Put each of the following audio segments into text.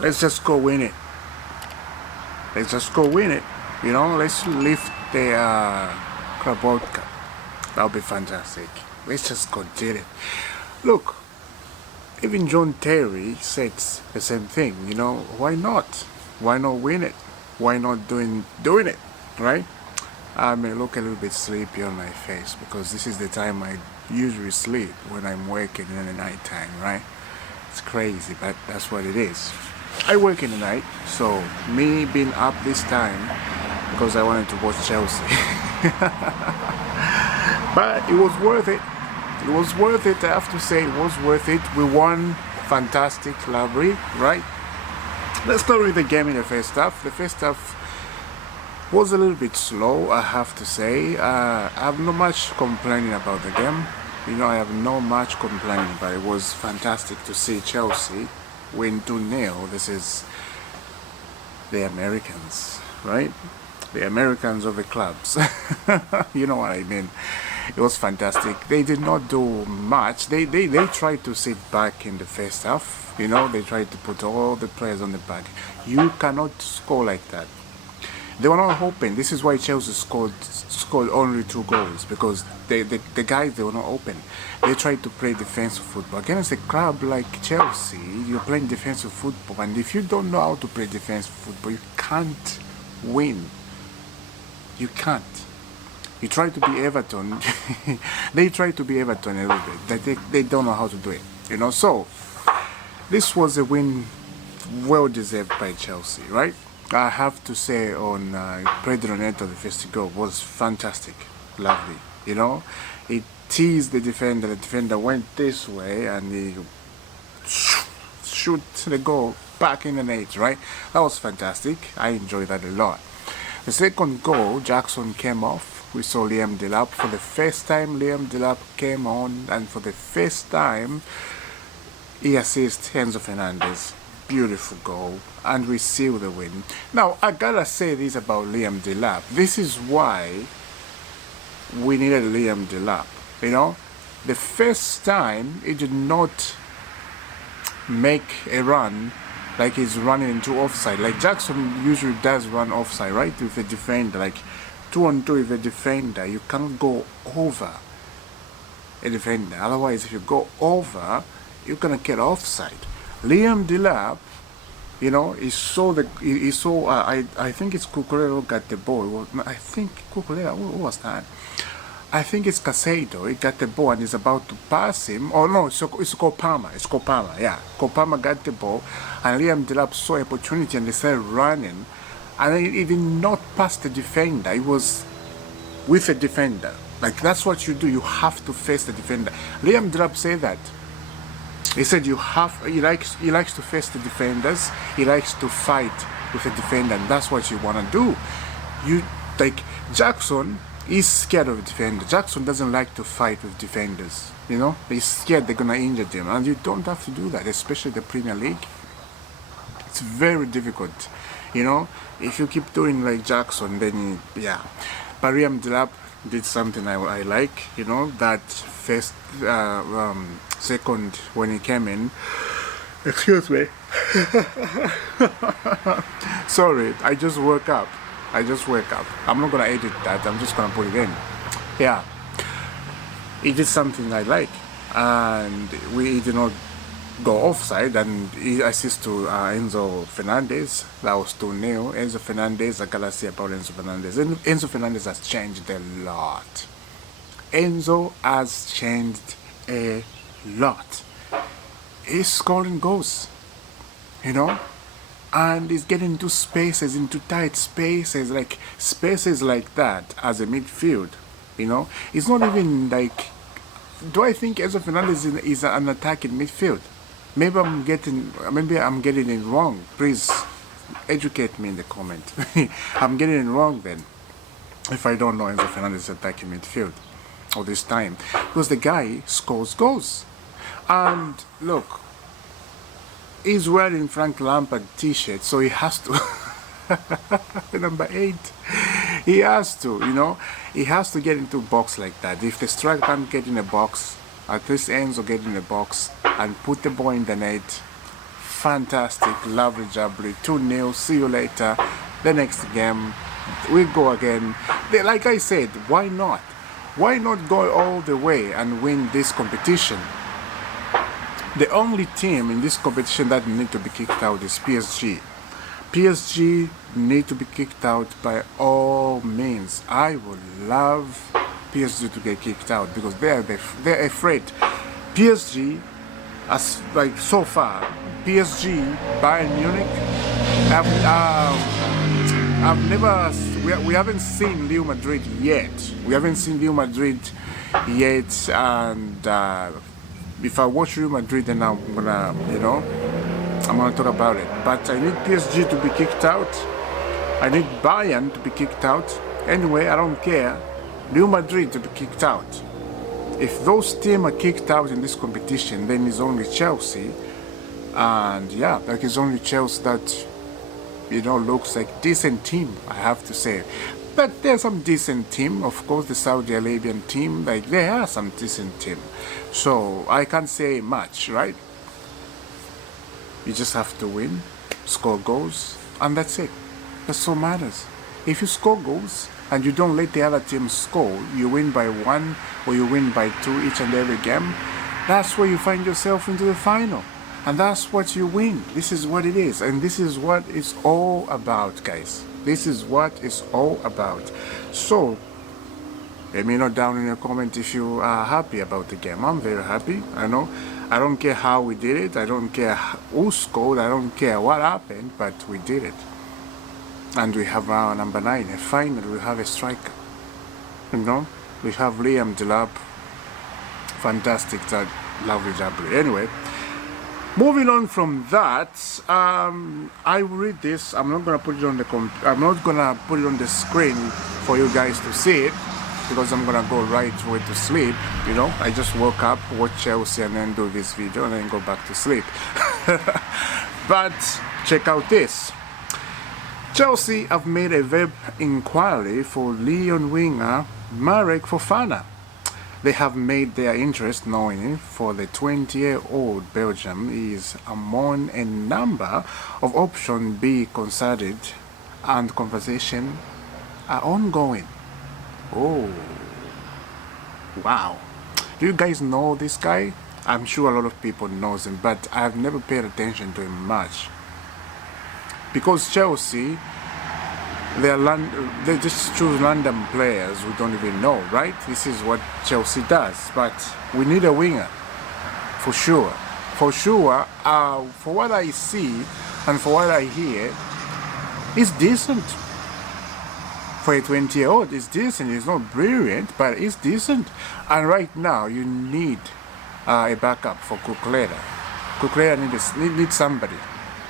Let's just go win it. Let's just go win it. Let's lift the Club World Cup. That'll be fantastic. Let's just go do it. Look, even John Terry said the same thing. Why not? Why not win it? Why not doing it, right? I may look a little bit sleepy on my face because this is the time I usually sleep when I'm working in the night time, right? It's crazy, but that's what it is. I work in the night, so me being up this time because I wanted to watch Chelsea. But it was worth it. It was worth it, I have to say, it was worth it. We won fantastic, lovely, right? Let's start with the game in the first half. The first half was a little bit slow, I have to say. I have not much complaining about the game. I have not much complaining, but it was fantastic to see Chelsea win 2-0. This is the Americans, right? The Americans of the clubs. You know what I mean? It was fantastic. They did not do much. They tried to sit back in the first half. They tried to put all the players on the back. You cannot score like that. They were not open. This is why Chelsea scored only 2 goals, because the guys, they were not open. They tried to play defensive football. Against a club like Chelsea, you're playing defensive football, and if you don't know how to play defensive football, you can't win. You can't. You try to be Everton. They try to be Everton a little bit. They don't know how to do it. So this was a win well deserved by Chelsea, right? I have to say on Pedro Neto, the first goal was fantastic, lovely. It teased the defender went this way, and he shoot the goal back in the net, right? That was fantastic. I enjoyed that a lot. The second goal, Jackson came off. We saw Liam Dilap. For the first time, Liam Dilap came on, and for the first time, he assists Enzo Fernandez. Beautiful goal, and we seal the win. Now, I gotta say this about Liam Dilap. This is why we needed Liam Dilap. The first time he did not make a run like he's running into offside. Like Jackson usually does run offside, right? With a defender, like 2-on-2 with a defender, you cannot go over a defender. Otherwise, if you go over, you're gonna get offside. Liam Dilap, he saw I think it's Cucurella got the ball. I think Cucurella, who was that? I think it's Casado. He got the ball and is about to pass him. Oh no, it's Copama. It's Copama, yeah. Copama got the ball, and Liam Dilap saw opportunity and they started running. And he did not pass the defender. He was with a defender. Like, that's what you do. You have to face the defender. Liam Dilap said that. He said he likes to face the defenders. He likes to fight with a defender, and that's what you want to do. Jackson is scared of a defender. Jackson doesn't like to fight with defenders. He's scared they're gonna injure them, and you don't have to do that, especially the Premier League. It's very difficult. If you keep doing like Jackson, then yeah. But Liam Dilap did something I like. That first second when he came in. Excuse me. Sorry, I just woke up. I'm not gonna edit that. I'm just gonna put it in. Yeah. He did something I like, and we did not go offside, and he assists to Enzo Fernandez. That was 2-0. Enzo Fernandez, I gotta say about Enzo Fernandez. Enzo Fernandez has changed a lot. Enzo has changed a lot. He's scoring goals, and he's getting into spaces, into tight spaces, like spaces like that as a midfield. It's not even like. Do I think Enzo Fernandez is an attacking midfield? Maybe I'm getting it wrong. Please educate me in the comment. I'm getting it wrong then, if I don't know Enzo Fernandez is attacking midfield all this time, because the guy scores goals. And look, he's wearing Frank Lampard t-shirt, so he has to. Number 8, he has to, he has to get into a box like that. If the striker can't get in a box, at least Enzo get in a box and put the ball in the net. fantastic, lovely jubbly, 2-0, see you later. The next game, we go again. Like I said, why not? Why not go all the way and win this competition? The only team in this competition that need to be kicked out is PSG. PSG need to be kicked out by all means. I would love PSG to get kicked out because they're afraid. PSG, as like so far, PSG, Bayern Munich, we haven't seen Real Madrid yet. We haven't seen Real Madrid yet, and if I watch Real Madrid, then I'm gonna, I'm gonna talk about it. But I need PSG to be kicked out. I need Bayern to be kicked out. Anyway, I don't care. Real Madrid to be kicked out. If those teams are kicked out in this competition, then it's only Chelsea. And yeah, like it's only Chelsea that, looks like decent team, I have to say. But there's some decent team, of course, the Saudi Arabian team, like there are some decent team. So I can't say much, right? You just have to win, score goals, and that's it. That's all matters. If you score goals and you don't let the other team score, you win by 1 or you win by 2 each and every game, that's where you find yourself into the final. And that's what you win. This is what it is. And this is what it's all about, guys. This is what it's all about. So, let me know down in the comment if you are happy about the game. I'm very happy. I know. I don't care how we did it. I don't care who scored. I don't care what happened. But we did it. And we have our number 9. And finally, we have a striker. We have Liam Dilap. Fantastic. Lovely job. Anyway. Moving on from that, I will read this. I'm not gonna put it on the screen for you guys to see it because I'm gonna go right away to sleep. I just woke up, watch Chelsea, and then do this video, and then go back to sleep. But check out this. Chelsea have made a web inquiry for Lyon winger Marik Fofana. They have made their interest known for the 20-year-old Belgium is among a number of options being considered and conversations are ongoing. Oh, wow. Do you guys know this guy? I'm sure a lot of people knows him, but I've never paid attention to him much. Because Chelsea, they just choose random players we don't even know, right? This is what Chelsea does. But we need a winger, for sure. For sure, for what I see and for what I hear, it's decent. For a 20-year-old, it's decent. It's not brilliant, but it's decent. And right now, you need a backup for Cucurella. Cucurella needs somebody.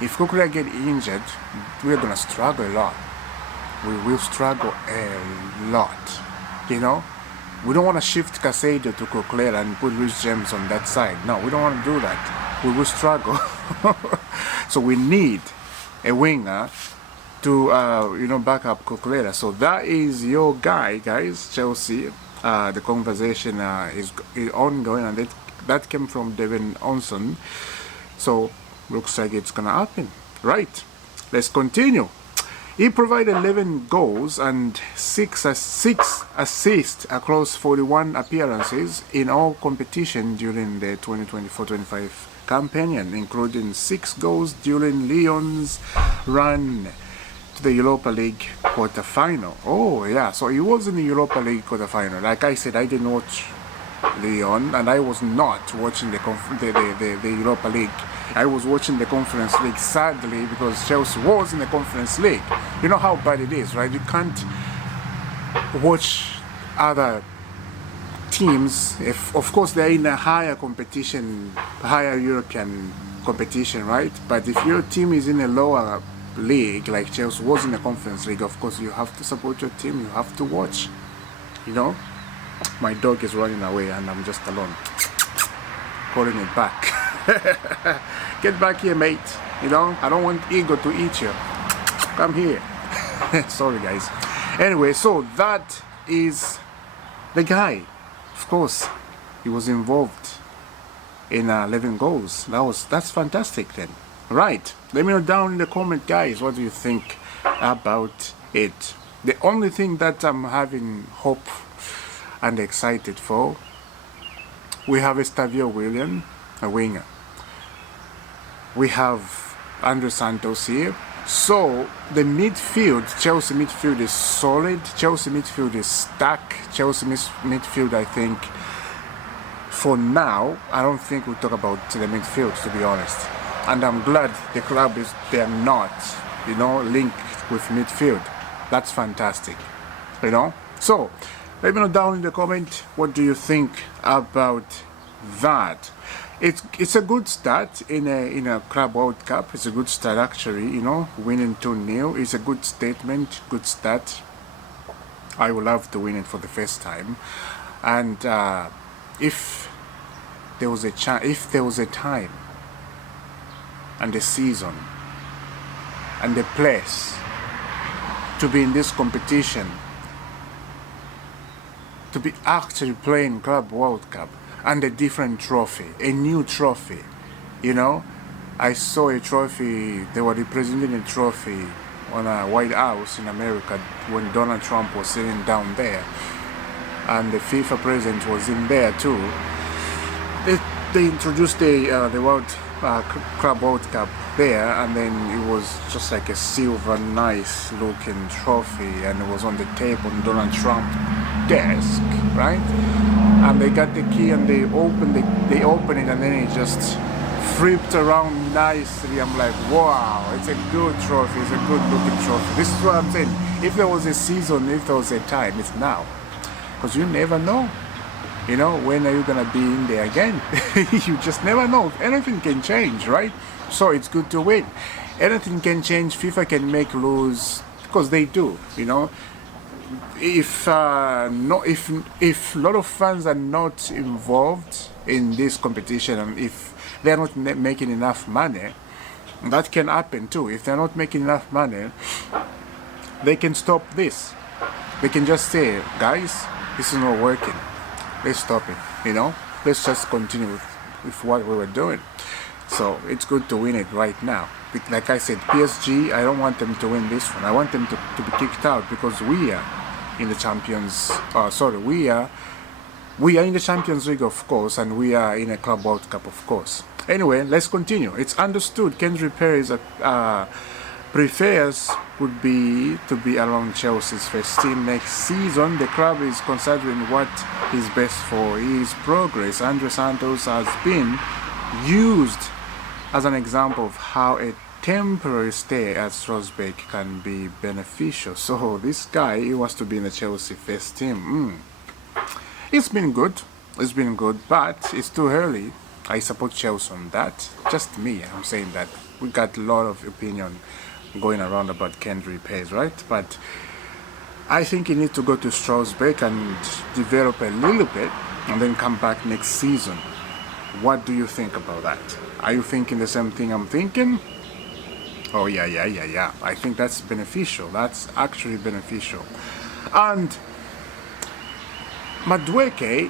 If Cucurella get injured, we're gonna struggle a lot. We will struggle a lot, We don't want to shift Casado to Cucurella and put Luis James on that side. No, we don't want to do that. We will struggle. So we need a winger to, back up Cucurella. So that is your guy, guys, Chelsea. The conversation is ongoing, and that came from Devin Onson. So looks like it's gonna happen, right? Let's continue. He provided 11 goals and 6 assists across 41 appearances in all competitions during the 2024-25 campaign, including 6 goals during Lyon's run to the Europa League quarter-final. Oh yeah, so he was in the Europa League quarter-final. Like I said, I didn't watch Lyon, and I was not watching the Europa League. I was watching the Conference League, sadly, because Chelsea was in the Conference League. You know how bad it is, right? You can't watch other teams if, of course, they're in a higher competition, higher European competition, right? But if your team is in a lower league, like Chelsea was in the Conference League, of course, you have to support your team. You have to watch, My dog is running away and I'm just alone, calling it back. Get back here, mate. I don't want ego to eat you. Come here. Sorry, guys. Anyway, so that is the guy. Of course, he was involved in 11 goals. That's fantastic then. Right, let me know down in the comment, guys, what do you think about it. The only thing that I'm having hope and excited for, we have Estavio William, a winger. We have Andre Santos here. So the midfield, Chelsea midfield is solid. Chelsea midfield is stuck. Chelsea midfield, I think, for now, I don't think we'll talk about the midfield, to be honest. And I'm glad the club they're not, linked with midfield. That's fantastic, So let me know down in the comment, what do you think about that? It's a good start in a Club World Cup. It's a good start, actually. Winning 2-0 is a good statement, good start. I would love to win it for the first time. And if there was a time and a season and a place to be in this competition, to be actually playing Club World Cup and a different trophy, a new trophy, I saw a trophy, they were representing a trophy on a White House in America when Donald Trump was sitting down there, and the FIFA president was in there too. They introduced the World Club World Cup there, and then it was just like a silver, nice looking trophy, and it was on the table on Donald Trump's desk, right? And they got the key and they opened it, and then it just flipped around nicely. I'm like, wow, it's a good trophy, it's a good looking trophy. This is what I'm saying. If there was a season, if there was a time, it's now, because you never know. When are you gonna be in there again? You just never know. Anything can change, right? So it's good to win. Anything can change. FIFA can make rules, because they do. If a lot of fans are not involved in this competition, and if they're not making enough money, that can happen too. If they're not making enough money, they can stop this. They can just say, guys, this is not working. Let's stop it, Let's just continue with what we were doing. So it's good to win it right now. Like I said, PSG, I don't want them to win this one. I want them to be kicked out, because we are in the Champions, we are in the Champions League, of course, and we are in a Club World Cup, of course. Anyway, let's continue. It's understood Kendry Pays prefers would be to be around Chelsea's first team next season. The club is considering what is best for his progress. Andre Santos has been used as an example of how a temporary stay at Strasbourg can be beneficial. So this guy, he wants to be in the Chelsea first team. It's been good, but it's too early. I support Chelsea on that. Just me, I'm saying that. We got a lot of opinion going around about Kendry Pays, right? But I think he needs to go to Strasbourg and develop a little bit and then come back next season. What do you think about that? Are you thinking the same thing I'm thinking? Oh yeah. I think that's beneficial. That's actually beneficial. And Madueke,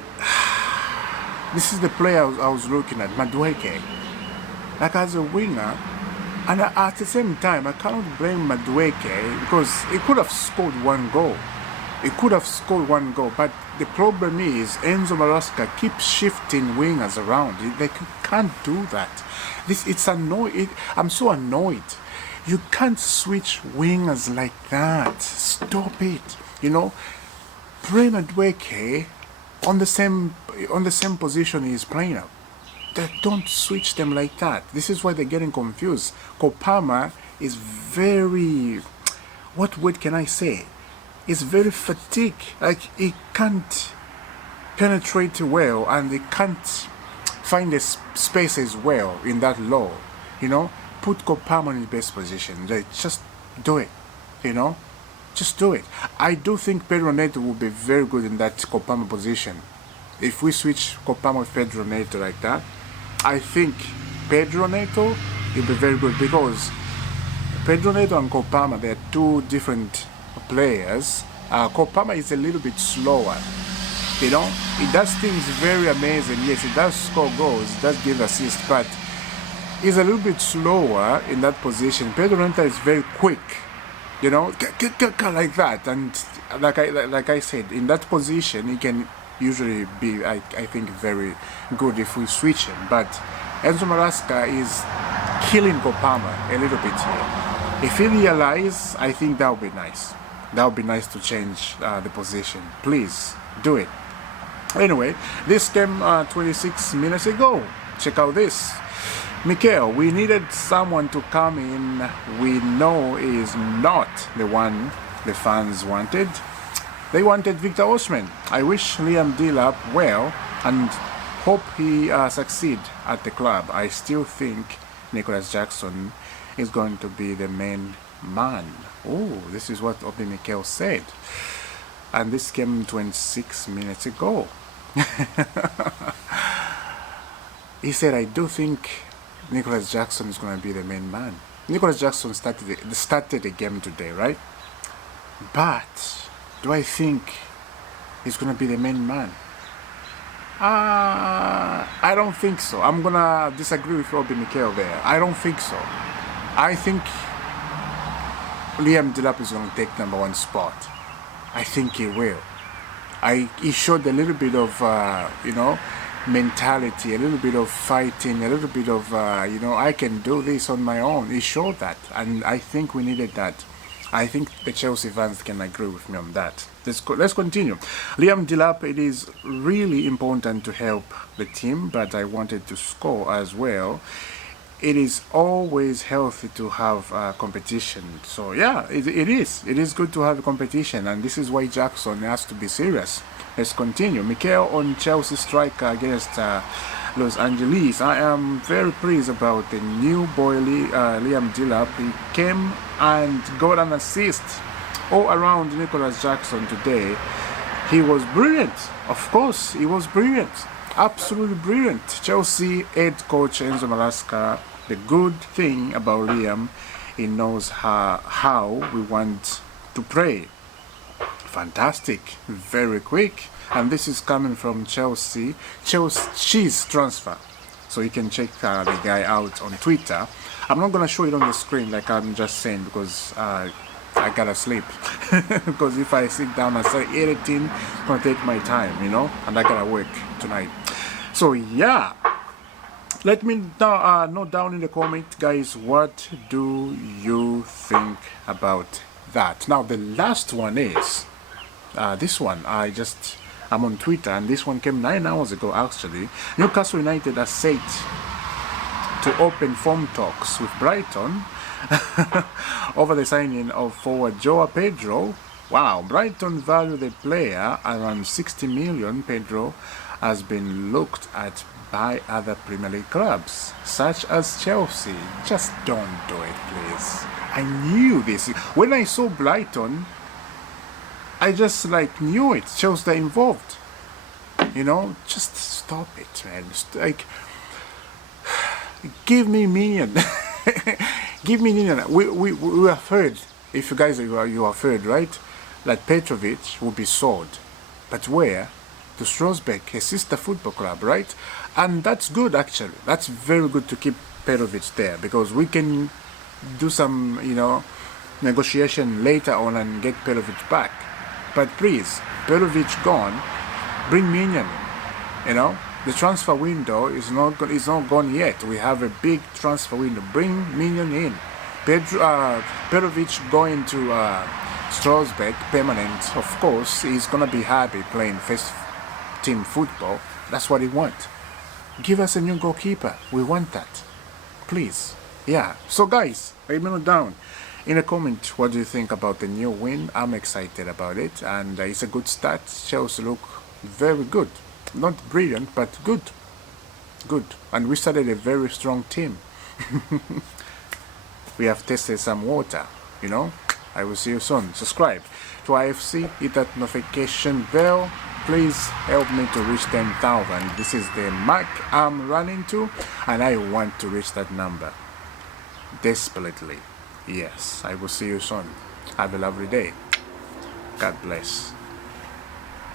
this is the player I was looking at, Madueke. Like, as a winger, and at the same time, I cannot blame Madueke, because he could have scored one goal. But the problem is Enzo Maresca keeps shifting wingers around. They can't do that. It's annoying. I'm so annoyed. You can't switch wingers like that. Stop it. Play Madueke on the same position he's playing at. Don't switch them like that. This is why they're getting confused. Kopama is very, what word can I say? He's very fatigued. Like, he can't penetrate well, and he can't find the space as well in that low. Put Kopama in his best position. Just do it. Just do it. I do think Pedro Neto will be very good in that Kopama position. If we switch Kopama with Pedro Neto like that, I think Pedro Neto will be very good, because Pedro Neto and Kopama, they're two different players. Kopama is a little bit slower. He does things very amazing. Yes, he does score goals, he does give assists, but is a little bit slower in that position. Pedro is very quick, you know, like that. And like I said, in that position, he can usually be, I think, very good if we switch him. But Enzo Maresca is killing Kopama a little bit here. If he realizes, I think that would be nice. That would be nice to change the position. Please do it. Anyway, this came 26 minutes ago. Check out this. Mikel, we needed someone to come in. We know is not the one the fans wanted. They wanted Victor Osimhen. I wish Liam Dilap well and hope he succeed at the club. I still think Nicholas Jackson is going to be the main man. Oh, this is what Obi Mikel said. And this came 26 minutes ago. He said, I do think Nicholas Jackson is going to be the main man. Nicholas Jackson started the game today, right? But do I think he's going to be the main man? I don't think so. I'm going to disagree with Obi Mikel there. I don't think so. I think Liam Dilap is going to take #1 spot. I think he will. He showed a little bit of, mentality, a little bit of fighting, a little bit of, I can do this on my own. He showed that, and I think we needed that. I think the Chelsea fans can agree with me on that. Let's continue. Liam Dilap, it is really important to help the team, but I wanted to score as well. It is always healthy to have competition. So yeah, it is. It is good to have a competition, and this is why Jackson has to be serious. Let's continue. Mikel on Chelsea striker against Los Angeles. I am very pleased about the new boy Liam Dilap. He came and got an assist all around Nicholas Jackson today. He was brilliant. Of course, he was brilliant. Absolutely brilliant. Chelsea head coach Enzo Maresca. The good thing about Liam, he knows how we want to play. Fantastic, very quick, and this is coming from Chelsea's transfer. So you can check the guy out on Twitter. I'm not gonna show it on the screen like I'm just saying because I gotta sleep. Because if I sit down and start editing, it's gonna take my time, and I gotta work tonight. So yeah. Let me know down in the comment, guys, what do you think about that? Now, the last one is this one. I'm on Twitter, and this one came 9 hours ago, actually. Newcastle United are set to open form talks with Brighton over the signing of forward Joao Pedro. Wow, Brighton value the player around 60 million. Pedro has been looked at by other Premier League clubs, such as Chelsea. Just don't do it, please. I knew this. When I saw Brighton, I just knew it. Chelsea are involved. Just stop it, man. Give me Minion. Give me Minion. We have heard, if you guys you have heard, right? That Petrovic will be sold. But where? To Strasbourg, a sister football club, right? And that's good, actually. That's very good to keep Petrovic there because we can do some, negotiation later on and get Petrovic back. But please, Petrovic gone, bring Minion in. The transfer window is not gone yet. We have a big transfer window. Bring Minion in. Petrovic going to Strasbourg permanent. Of course, he's gonna be happy playing first team football. That's what he wants. Give us a new goalkeeper. We want that. Please. Yeah. So guys, let me know down in a comment what do you think about the new win. I'm excited about it, and it's a good start. Chelsea look very good. Not brilliant, but good. Good. And we started a very strong team. We have tested some water, I will see you soon. Subscribe to IFC, hit that notification bell. Please help me to reach 10,000. This is the mark I'm running to, and I want to reach that number desperately. Yes, I will see you soon. Have a lovely day. God bless.